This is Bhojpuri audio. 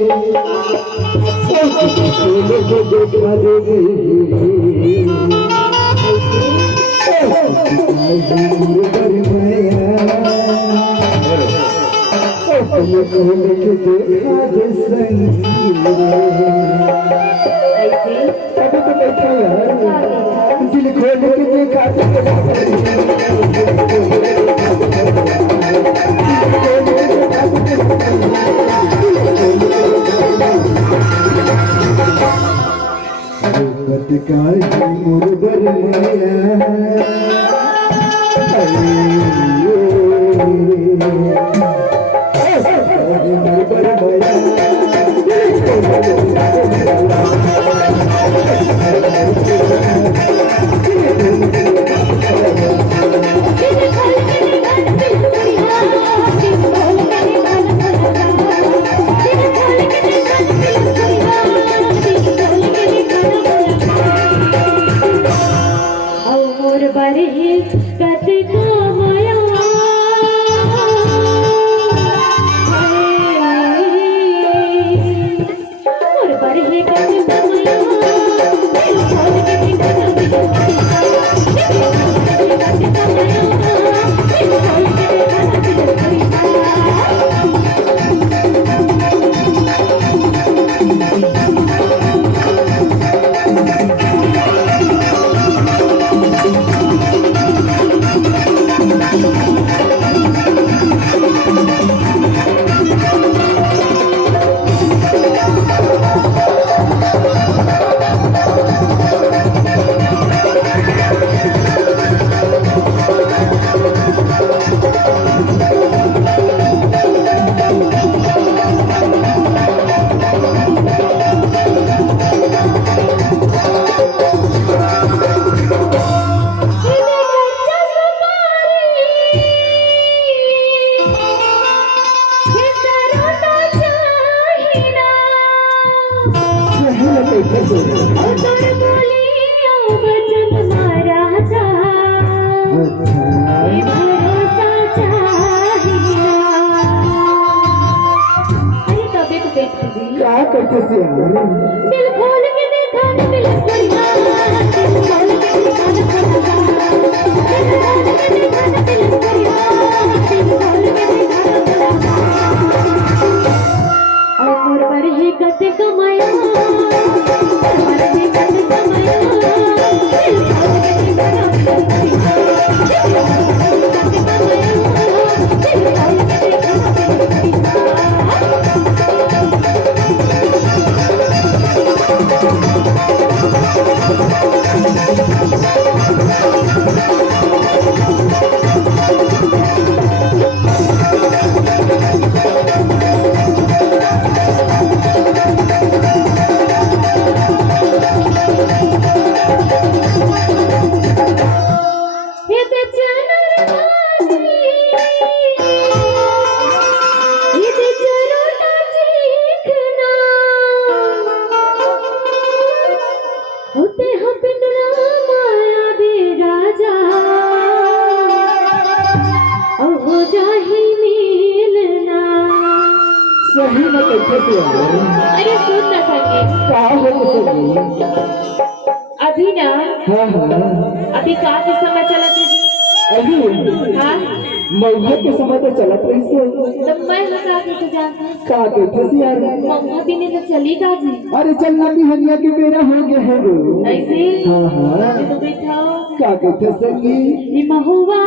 दिल खोल के देखा मुर्गर क्या करते थे दिल खोल के देखा दिल खोलना दिल खोल के देखा दिल खोलना दिल खोल के देखा दिल खोलना दिल खोल के देखा और पर ही कत कमाया पर ही कत कमाया दिल खोल के देखा दिल खोलना अरे सुन ना अभी ना अभी का के समय चलत है अभी हाँ मौहा के समय तो चलत रही से तो मैं लगा के तो जानता का के थे यार मौहा भी नहीं तो चली का जी अरे चलना की हनिया के बेरा हो गया है वो ऐसे हाँ तो बैठा का के थे सगी महुआ